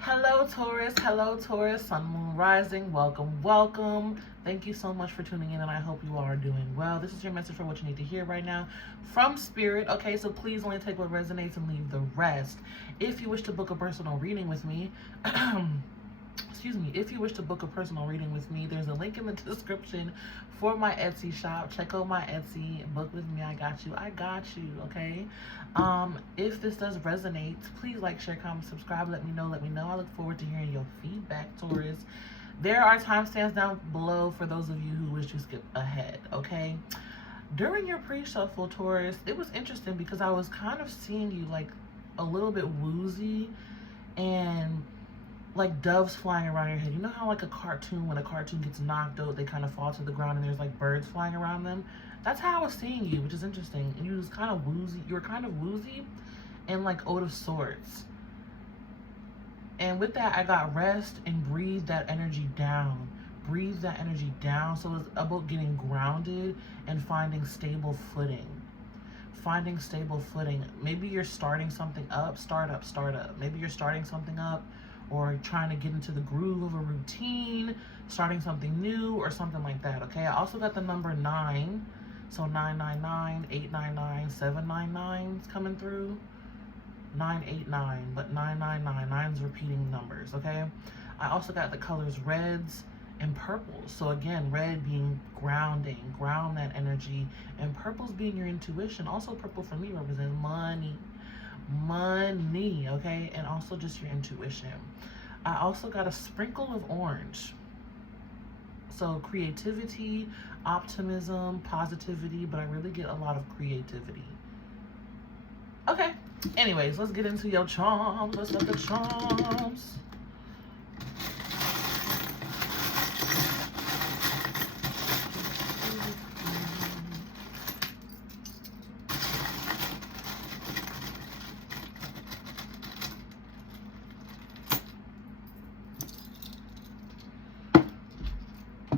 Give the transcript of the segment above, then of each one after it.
Hello Taurus, Sun, Moon, Rising, welcome. Thank you so much for tuning in, and I hope you all are doing well. This is your message for what you need to hear right now from Spirit. Okay, so please only take what resonates and leave the rest. If you wish to book a personal reading with me, if you wish to book a personal reading with me, there's a link in the description for my Etsy shop. Check out my Etsy, book with me. I got you, okay? If this does resonate, please like, share, comment, subscribe. Let me know. I look forward to hearing your feedback, Taurus. There are timestamps down below for those of you who wish to skip ahead, okay? During your pre-shuffle, Taurus, it was interesting because I was kind of seeing you like a little bit woozy and like doves flying around your head. You know how like a cartoon, when a cartoon gets knocked out, they kind of fall to the ground and there's like birds flying around them? That's how I was seeing you, which is interesting. And you was kind of woozy. You were kind of woozy and like out of sorts. And with that, I got rest and breathe that energy down. Breathe that energy down. So it's about getting grounded and finding stable footing. Finding stable footing. Maybe you're starting something up. Start up. Maybe you're starting something up, or trying to get into the groove of a routine, starting something new or something like that, okay? I also got the number 9, so 999, 899, 799 is coming through. 989, but 999, 9's repeating numbers, okay? I also got the colors reds and purples. So again, red being grounding, ground that energy, and purples being your intuition. Also purple for me represents money, okay? And also just your intuition. I also got a sprinkle of orange. So creativity, optimism, positivity, but I really get a lot of creativity. Okay, anyways, let's get into your charms. Let's look at charms.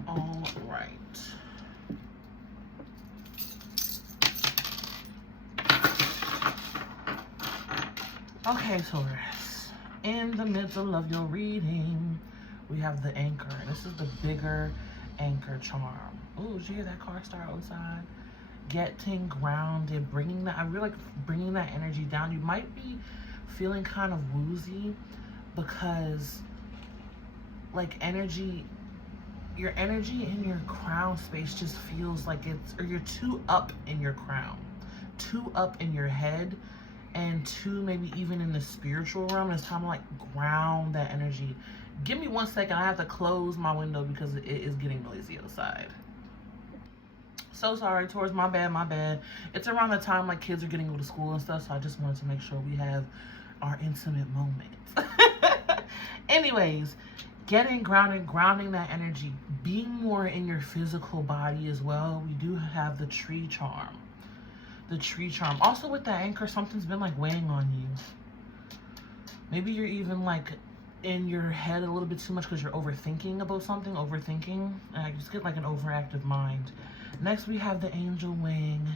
All right. Okay, Taurus. In the middle of your reading, we have the anchor. This is the bigger anchor charm. Oh, did you hear that car start outside? Getting grounded, I really like bringing that energy down. You might be feeling kind of woozy because like your energy in your crown space just feels like or you're too up in your crown, too up in your head, and too maybe even in the spiritual realm. It's time to like ground that energy. Give me 1 second. I have to close my window because it is getting noisy outside. So sorry, Taurus, my bad. It's around the time like kids are getting to school and stuff, so I just wanted to make sure we have our intimate moment. Anyways, getting grounded, grounding that energy, being more in your physical body as well. We do have the tree charm. The tree charm. Also with that anchor, something's been like weighing on you. Maybe you're even like in your head a little bit too much because you're overthinking about something, and I just get like an overactive mind. Next, we have the angel wing.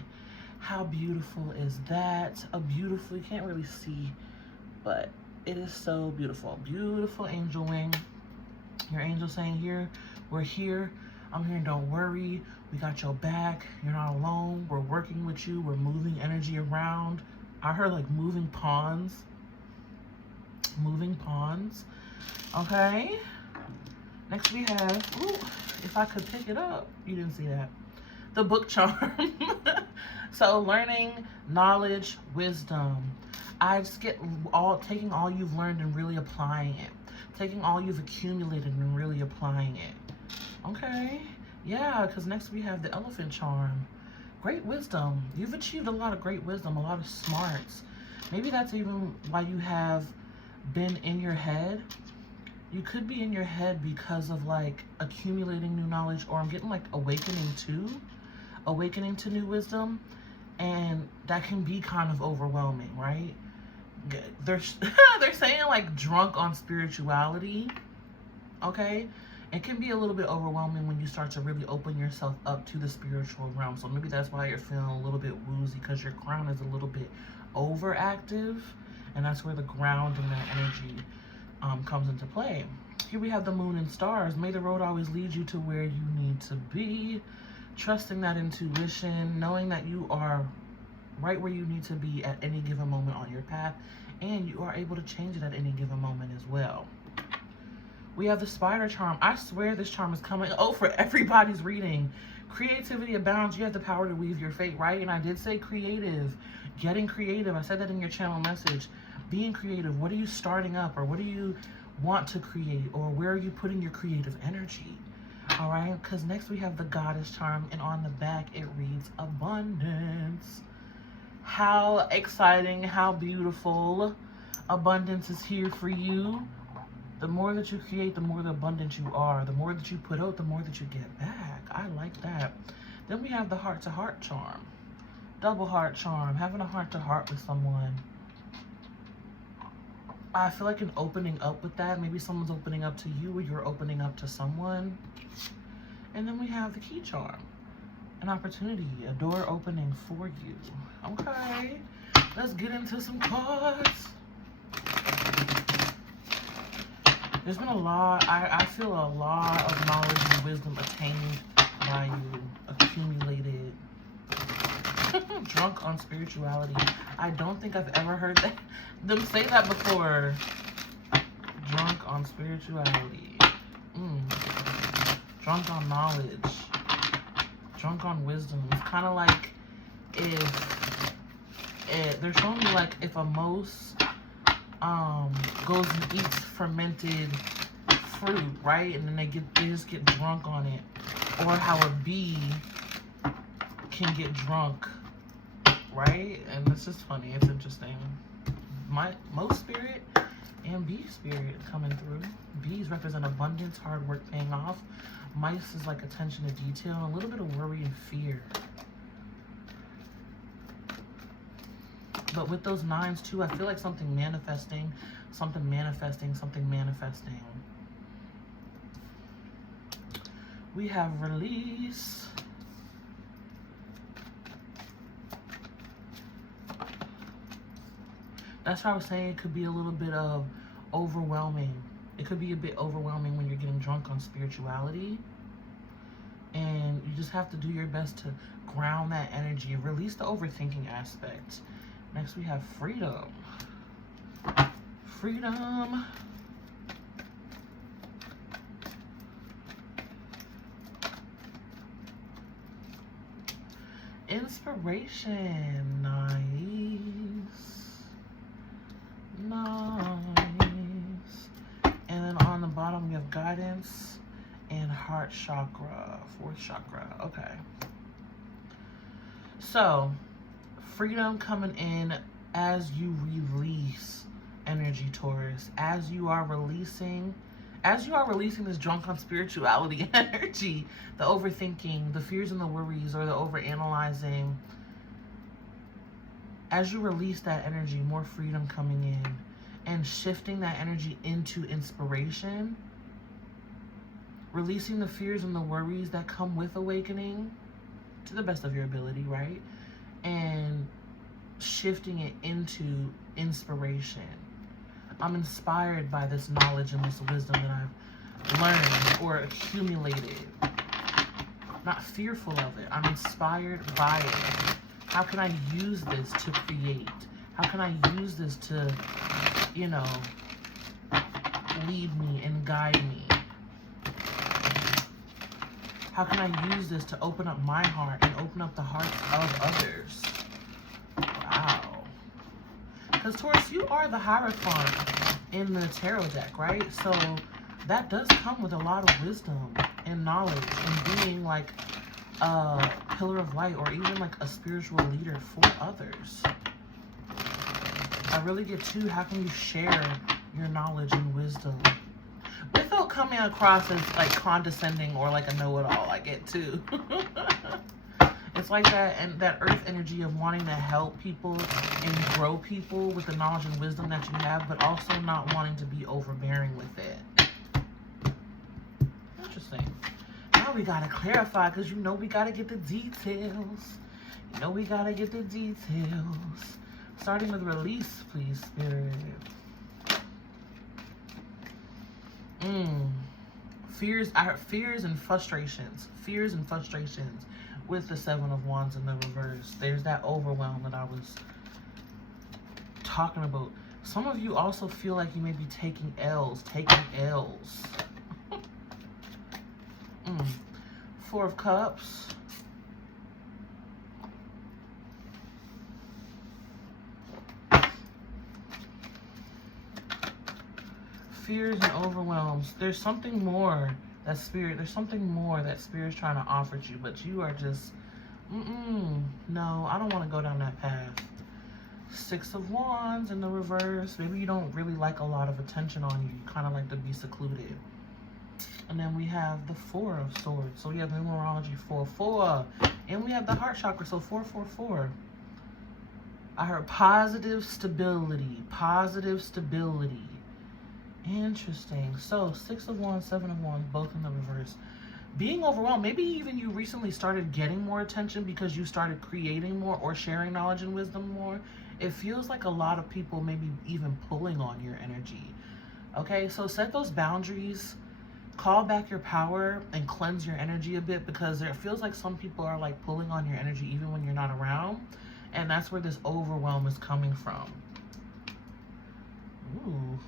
How beautiful is that? You can't really see, but it is so beautiful. Beautiful angel wing. Your angel saying, here, we're here. I'm here, don't worry. We got your back. You're not alone. We're working with you. We're moving energy around. I heard like moving pawns. Okay. Next we have, ooh, if I could pick it up. You didn't see that. The book charm. So learning, knowledge, wisdom. I just get taking all you've learned and really applying it. Taking all you've accumulated and really applying it. Okay. Yeah, because next we have the elephant charm. Great wisdom. You've achieved a lot of great wisdom, a lot of smarts. Maybe that's even why you have been in your head. You could be in your head because of like accumulating new knowledge, or I'm getting like awakening to new wisdom, and that can be kind of overwhelming, right? They're saying like drunk on spirituality, okay? It can be a little bit overwhelming when you start to really open yourself up to the spiritual realm. So maybe that's why you're feeling a little bit woozy, because your crown is a little bit overactive, and that's where the grounding that energy comes into play. Here we have the moon and stars. May the road always lead you to where you need to be. Trusting that intuition, knowing that you are right where you need to be at any given moment on your path, and you are able to change it at any given moment as well. We have the spider charm. I swear this charm is coming for everybody's reading. Creativity abounds. You have the power to weave your fate, right? And I did say creative, getting creative. I said that in your channel message. Being creative. What are you starting up, or what do you want to create, or where are you putting your creative energy? All right, because next we have the goddess charm, and on the back it reads abundance. How exciting, how beautiful. Abundance is here for you. The more that you create, the more abundant you are. The more that you put out, the more that you get back. I like that. Then we have the heart-to-heart charm. Double heart charm. Having a heart-to-heart with someone. I feel like an opening up with that. Maybe someone's opening up to you, or you're opening up to someone. And then we have the key charm. An opportunity, a door opening for you. Okay, let's get into some cards. There's been a lot, I feel a lot of knowledge and wisdom attained by you, accumulated. Drunk on spirituality. I don't think I've ever heard them say that before. Drunk on spirituality. Drunk on knowledge. Drunk on wisdom. It's kind of like they're showing me like if a mouse goes and eats fermented fruit, right? And then they just get drunk on it. Or how a bee can get drunk, right? And it's just funny. It's interesting. Most spirit and bee spirit coming through. Bees represent abundance, hard work paying off. Mice is like attention to detail, a little bit of worry and fear. But with those nines too, I feel like something manifesting, something manifesting, something manifesting. We have release. That's why I was saying it could be a little bit of overwhelming. It could be a bit overwhelming when you're getting drunk on spirituality. And you just have to do your best to ground that energy. Release the overthinking aspect. Next we have freedom. Freedom. Inspiration. Nice. Nice. And then on the bottom we have guidance and heart chakra. Fourth chakra. Okay. So, freedom coming in as you release energy, Taurus. As you are releasing this drunk on spirituality energy, the overthinking, the fears and the worries, or the overanalyzing. As you release that energy, more freedom coming in and shifting that energy into inspiration. Releasing the fears and the worries that come with awakening to the best of your ability, right? And shifting it into inspiration. I'm inspired by this knowledge and this wisdom that I've learned or accumulated. Not fearful of it. I'm inspired by it. How can I use this to create? How can I use this to, you know, lead me and guide me? How can I use this to open up my heart and open up the hearts of others? Wow. Because Taurus, you are the Hierophant in the tarot deck, right? So that does come with a lot of wisdom and knowledge and being like a pillar of light or even like a spiritual leader for others. I really get to how can you share your knowledge and wisdom without coming across as like condescending or like a know-it-all. I get too. It's like that, and that earth energy of wanting to help people and grow people with the knowledge and wisdom that you have, but also not wanting to be overbearing with it. Interesting. Now we gotta clarify, because you know we gotta get the details. You know we gotta get the details. Starting with release, please, Spirit. Fears and frustrations. Fears and frustrations with the Seven of Wands in the reverse. There's that overwhelm that I was talking about. Some of you also feel like you may be taking L's. Four of Cups. Fears and overwhelms. There's something more that Spirit's trying to offer you, but you are just, no, I don't want to go down that path. Six of Wands in the reverse. Maybe you don't really like a lot of attention on you. You kind of like to be secluded. And then we have the Four of Swords. So we have numerology 4-4. And we have the heart chakra, so 4-4-4. I heard positive stability. Positive stability. Interesting. So 6 of Wands, 7 of Wands, both in the reverse. Being overwhelmed. Maybe even you recently started getting more attention because you started creating more or sharing knowledge and wisdom more. It feels like a lot of people maybe even pulling on your energy. Okay, so set those boundaries. Call back your power and cleanse your energy a bit, because it feels like some people are like pulling on your energy even when you're not around. And that's where this overwhelm is coming from. Ooh.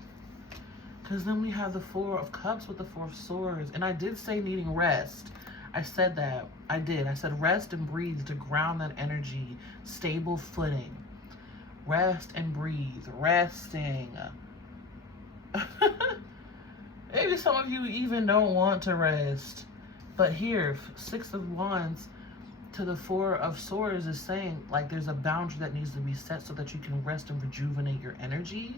Because then we have the Four of Cups with the Four of Swords. And I did say needing rest. I said that. I did. I said rest and breathe to ground that energy. Stable footing. Rest and breathe. Resting. Maybe some of you even don't want to rest. But here, 6 of Wands to the Four of Swords is saying, like, there's a boundary that needs to be set so that you can rest and rejuvenate your energy.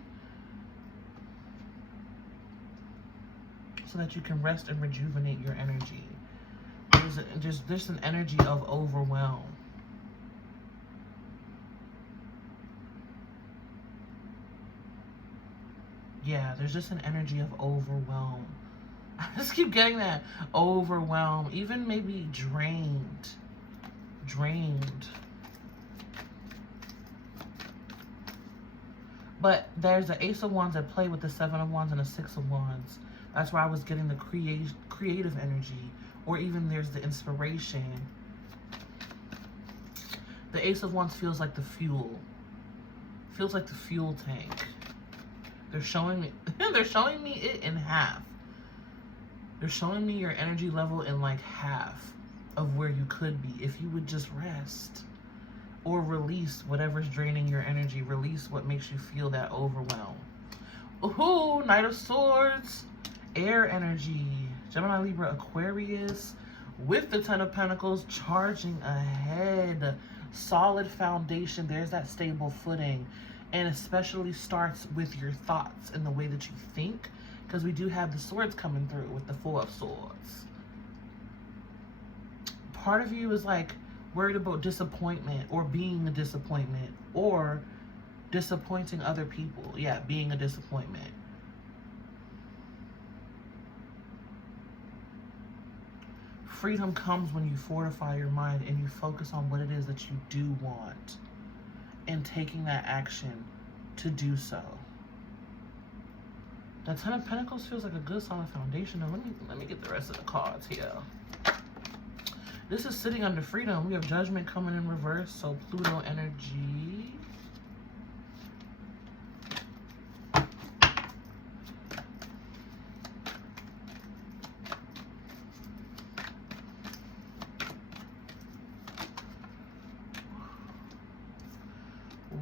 So that you can rest and rejuvenate your energy. There's an energy of overwhelm. Yeah, there's just an energy of overwhelm. I just keep getting that. Overwhelm. Even maybe drained. But there's the Ace of Wands at play with the 7 of Wands and the 6 of Wands. That's where I was getting the creative energy. Or even there's the inspiration. The Ace of Wands feels like the fuel. Feels like the fuel tank. They're showing me it in half. They're showing me your energy level in like half of where you could be if you would just rest. Or release whatever's draining your energy. Release what makes you feel that overwhelm. Ooh, Knight of Swords. Air energy. Gemini, Libra, Aquarius. With the 10 of Pentacles, charging ahead. Solid foundation. There's that stable footing. And especially starts with your thoughts and the way that you think. Because we do have the swords coming through with the 4 of Swords. Part of you is like worried about disappointment or being a disappointment or disappointing other people. Yeah, being a disappointment. Freedom comes when you fortify your mind and you focus on what it is that you do want and taking that action to do so. The 10 of Pentacles feels like a good solid foundation. Now let me get the rest of the cards here. This is sitting under freedom. We have Judgment coming in reverse, so Pluto energy.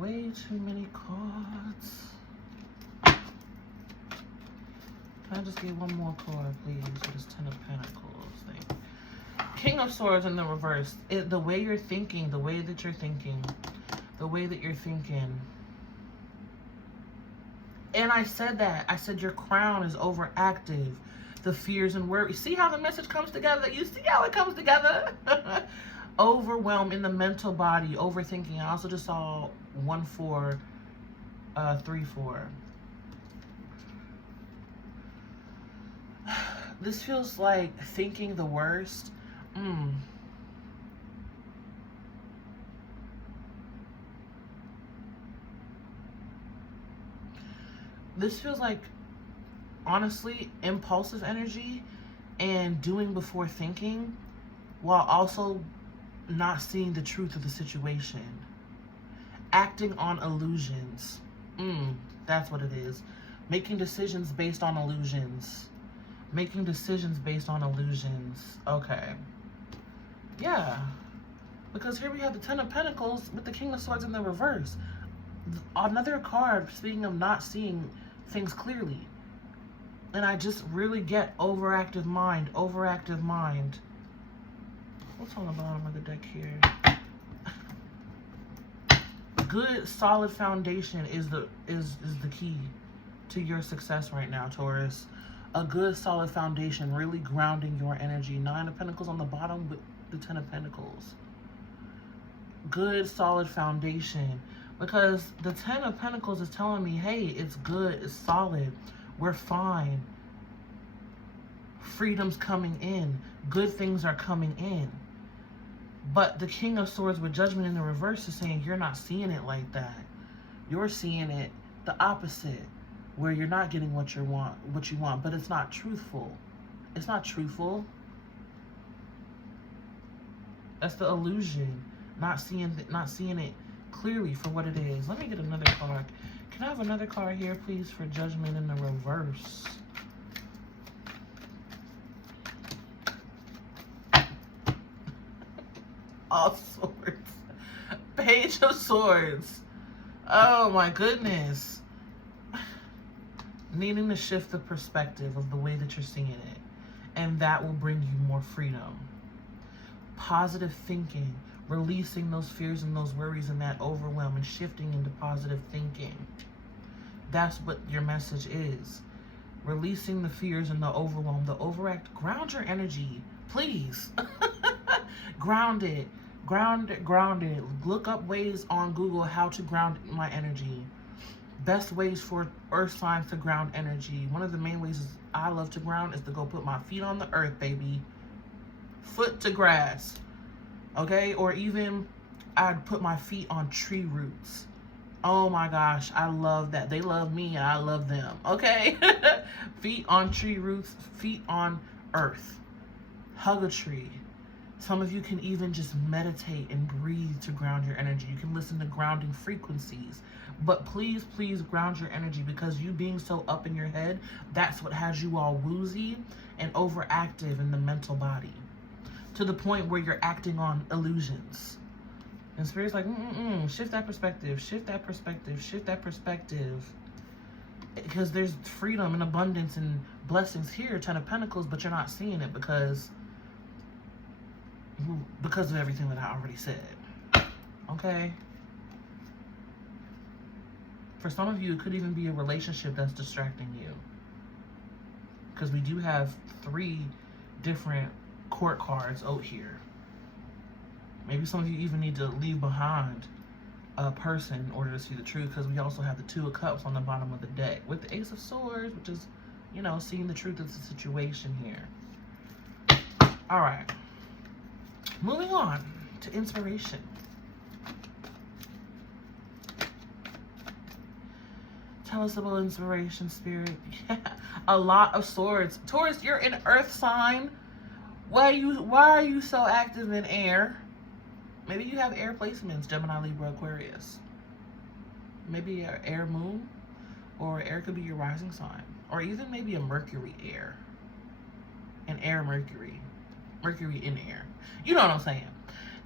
Way too many cards. Can I just get one more card, please, for this 10 of Pentacles thing? King of Swords in the reverse. The way you're thinking, the way that you're thinking, the way that you're thinking. And I said that. I said your crown is overactive. The fears and worries. See how the message comes together? You see how it comes together? Overwhelm in the mental body, overthinking. I also just saw 1-4, 3-4. This feels like thinking the worst. This feels like honestly, impulsive energy and doing before thinking, while also not seeing the truth of the situation. Acting on illusions. That's what it is. Making decisions based on illusions. Making decisions based on illusions. Okay. Yeah. Because here we have the Ten of Pentacles with the King of Swords in the reverse. Another card speaking of not seeing things clearly. And I just really get overactive mind. Overactive mind. What's on the bottom of the deck here? Good solid foundation is the key to your success right now, Taurus. A good solid foundation, really grounding your energy. 9 of Pentacles on the bottom with the 10 of Pentacles. Good solid foundation, because the 10 of Pentacles is telling me, hey, it's good, it's solid, we're fine. Freedom's coming in, good things are coming in. But the King of Swords with Judgment in the reverse is saying you're not seeing it like that. You're seeing it the opposite, where you're not getting what you want, but it's not truthful. It's not truthful. That's the illusion. Not seeing it clearly for what it is. Let me get another card. Can I have another card here, please, for Judgment in the reverse? All Swords. Page of Swords. Oh my goodness. Needing to shift the perspective of the way that you're seeing it. And that will bring you more freedom. Positive thinking. Releasing those fears and those worries and that overwhelm and shifting into positive thinking. That's what your message is. Releasing the fears and the overwhelm, the overact. Ground your energy, please. Ground it. Ground it. Look up ways on Google how to ground my energy. Best ways for earth signs to ground energy. One of the main ways I love to ground is to go put my feet on the earth, baby. Foot to grass. Okay? Or even I'd put my feet on tree roots. Oh my gosh, I love that. They love me and I love them. Okay? Feet on tree roots, feet on earth. Hug a tree. Some of you can even just meditate and breathe to ground your energy. You can listen to grounding frequencies. But please, please ground your energy, because you being so up in your head, that's what has you all woozy and overactive in the mental body. To the point where you're acting on illusions. And Spirit's like, shift that perspective, shift that perspective, shift that perspective. Because there's freedom and abundance and blessings here, 10 of Pentacles, but you're not seeing it because of everything that I already said. Okay? For some of you, it could even be a relationship that's distracting you. Because we do have 3 different court cards out here. Maybe some of you even need to leave behind a person in order to see the truth, because we also have the 2 of Cups on the bottom of the deck with the Ace of Swords, which is, you know, seeing the truth of the situation here. All right. Moving on to inspiration. Tell us about inspiration, Spirit. Yeah, a lot of swords. Taurus, you're an earth sign. Why are you so active in air? Maybe you have air placements, Gemini, Libra, Aquarius. Maybe an air moon, or air could be your rising sign, or even maybe a Mercury air. An air Mercury. Mercury in air. You know what I'm saying.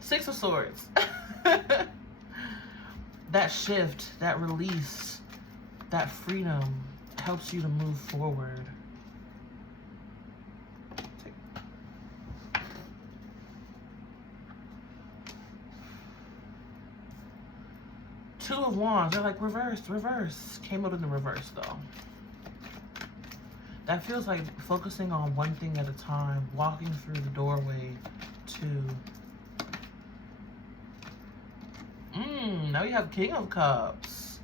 6 of Swords. That shift, that release, that freedom helps you to move forward. Two of Wands. They're like, reverse, reverse. Came out in the reverse, though. That feels like focusing on one thing at a time, walking through the doorway to... now you have King of Cups.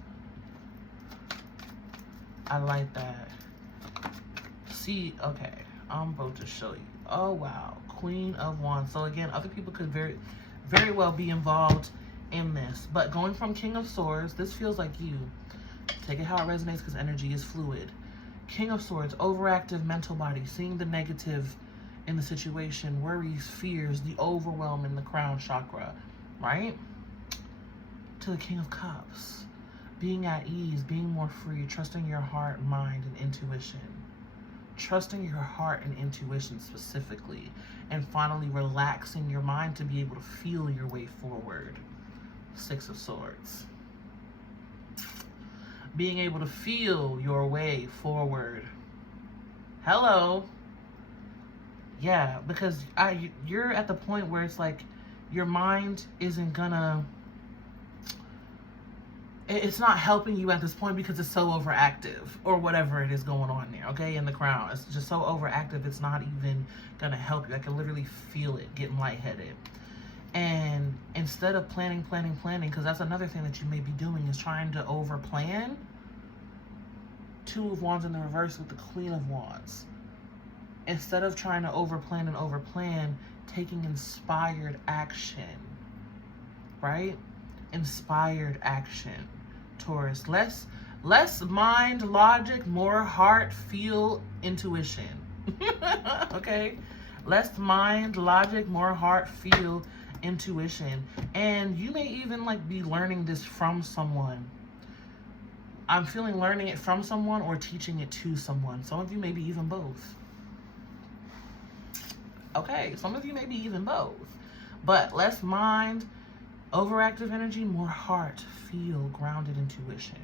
I like that. See, okay, I'm about to show you. Oh, wow. Queen of Wands. So again, other people could very, very well be involved in this. But going from King of Swords, this feels like you. Take it how it resonates, because energy is fluid. King of Swords, overactive mental body, seeing the negative in the situation, worries, fears, the overwhelm in the crown chakra, right? To the King of Cups, being at ease, being more free, trusting your heart, mind, and intuition. Trusting your heart and intuition specifically, and finally relaxing your mind to be able to feel your way forward. Six of Swords. Being able to feel your way forward. Hello. Yeah, because you're at the point where it's like your mind isn't gonna, it's not helping you at this point because it's so overactive or whatever it is going on there, okay, in the crown. It's just so overactive, it's not even gonna help you. I can literally feel it getting lightheaded. And instead of planning, because that's another thing that you may be doing, is trying to over-plan. Two of Wands in the reverse with the Queen of Wands. Instead of trying to over-plan, taking inspired action, right? Inspired action, Taurus. Less mind, logic, more heart, feel, intuition. Okay? Less mind, logic, more heart, feel, intuition. And you may even like be learning this from someone. I'm feeling learning it from someone or teaching it to someone. Some of you maybe even both. Okay, some of you maybe even both. But less mind, overactive energy, more heart, feel, grounded intuition.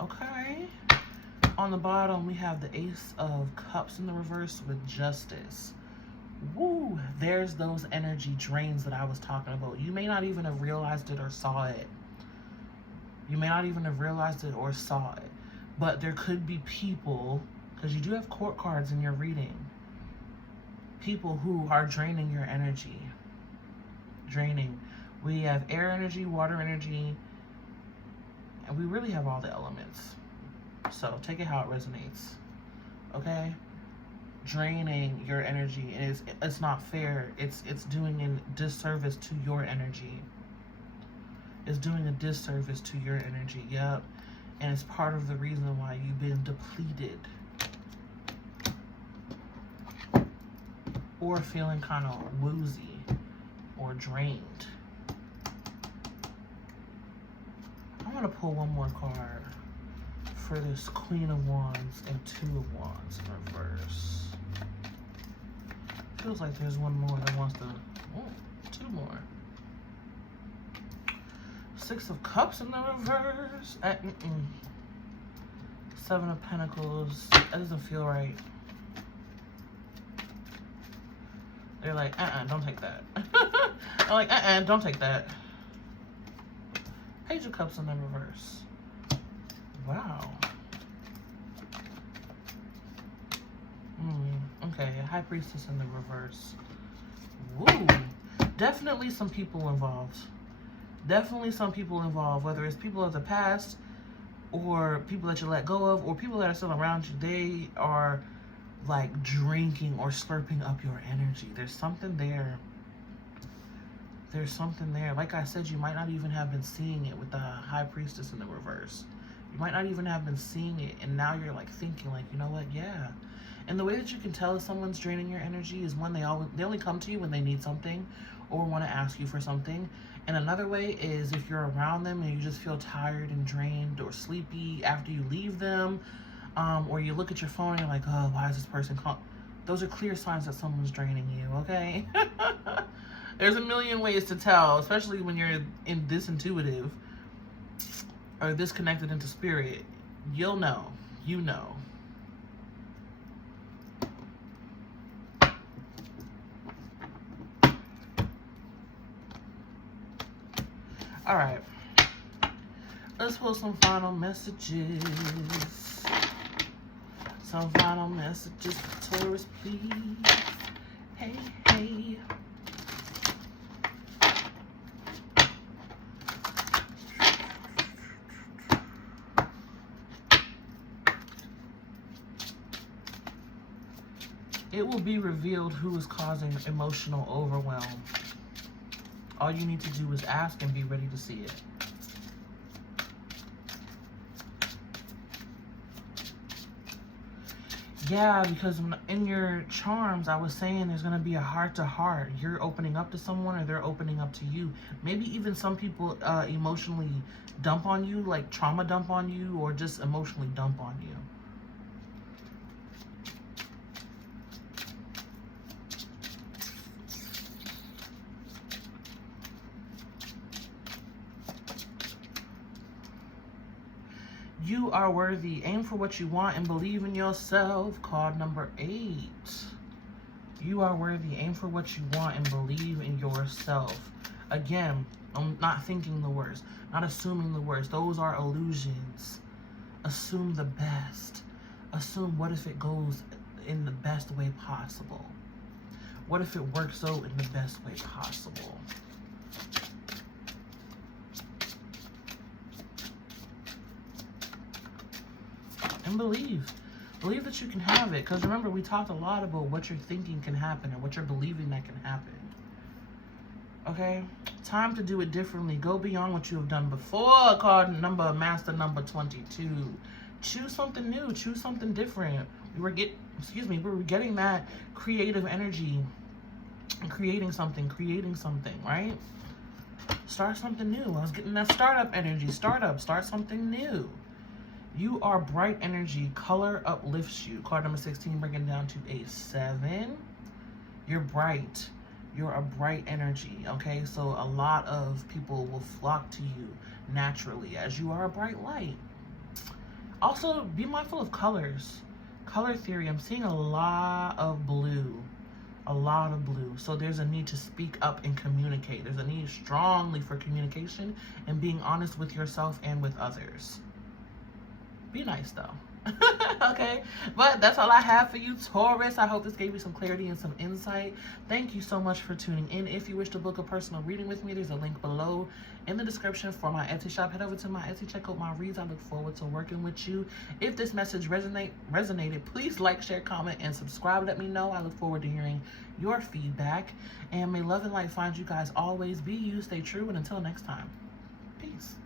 Okay. On the bottom, we have the Ace of Cups in the reverse with Justice. Woo, there's those energy drains that I was talking about. You may not even have realized it or saw it. You may not even have realized it or saw it. But there could be people, because you do have court cards in your reading, people who are draining your energy. Draining. We have air energy, water energy, and we really have all the elements. So take it how it resonates. Okay? Draining your energy, and it's not fair. It's doing a disservice to your energy. It's doing a disservice to your energy. Yep. And it's part of the reason why you've been depleted or feeling kind of woozy or drained. I'm gonna pull one more card for this Queen of Wands and Two of Wands in reverse. Feels like there's one more that wants to, two more. Six of Cups in the reverse. Seven of Pentacles. That doesn't feel right. They're like, don't take that. They're like, don't take that. Page of Cups in the reverse. Wow. Okay, High Priestess in the reverse. Woo. Definitely some people involved. Definitely some people involved, whether it's people of the past or people that you let go of or people that are still around you. They are like drinking or slurping up your energy. There's something there. There's something there. Like I said, you might not even have been seeing it with the High Priestess in the reverse. You might not even have been seeing it, and now you're like thinking like, you know what, yeah. And the way that you can tell if someone's draining your energy is when they only come to you when they need something or want to ask you for something. And another way is if you're around them and you just feel tired and drained or sleepy after you leave them, or you look at your phone and you're like, oh, why is this person calling? Those are clear signs that someone's draining you, okay? There's a million ways to tell, especially when you're this intuitive or this connected into spirit. You'll know. You know. All right, let's pull some final messages. Some final messages for Taurus, please. Hey, hey. It will be revealed who is causing emotional overwhelm. All you need to do is ask and be ready to see it. Yeah, because in your charms, I was saying there's going to be a heart-to-heart. You're opening up to someone or they're opening up to you. Maybe even some people emotionally dump on you, like trauma dump on you, or just emotionally dump on you. You are worthy. Aim for what you want and believe in yourself. Card number 8. You are worthy. Aim for what you want and believe in yourself. Again, I'm not thinking the worst, not assuming the worst. Those are illusions. Assume the best. Assume, what if it goes in the best way possible? What if it works out in the best way possible? And believe. Believe that you can have it. Because remember, we talked a lot about what you're thinking can happen and what you're believing that can happen. Okay? Time to do it differently. Go beyond what you have done before. Card number, master number 22. Choose something new. Choose something different. We were getting that creative energy and creating something, right? Start something new. I was getting that startup energy. Start something new. You are bright energy. Color uplifts you. Card number 16, bringing it down to a 7. You're bright. You're a bright energy, okay? So a lot of people will flock to you naturally as you are a bright light. Also, be mindful of colors. Color theory, I'm seeing a lot of blue. A lot of blue. So there's a need to speak up and communicate. There's a need strongly for communication and being honest with yourself and with others. Be nice though. Okay, but that's all I have for you, Taurus. I hope this gave you some clarity and some insight. Thank you so much for tuning in. If you wish to book a personal reading with me, there's a link below in the description for my Etsy shop. Head over to my Etsy, check out my reads. I look forward to working with you. If this message resonated, please like, share, comment, and subscribe. Let me know. I look forward to hearing your feedback. And may love and light find you guys always. Be you, stay true, and until next time, peace.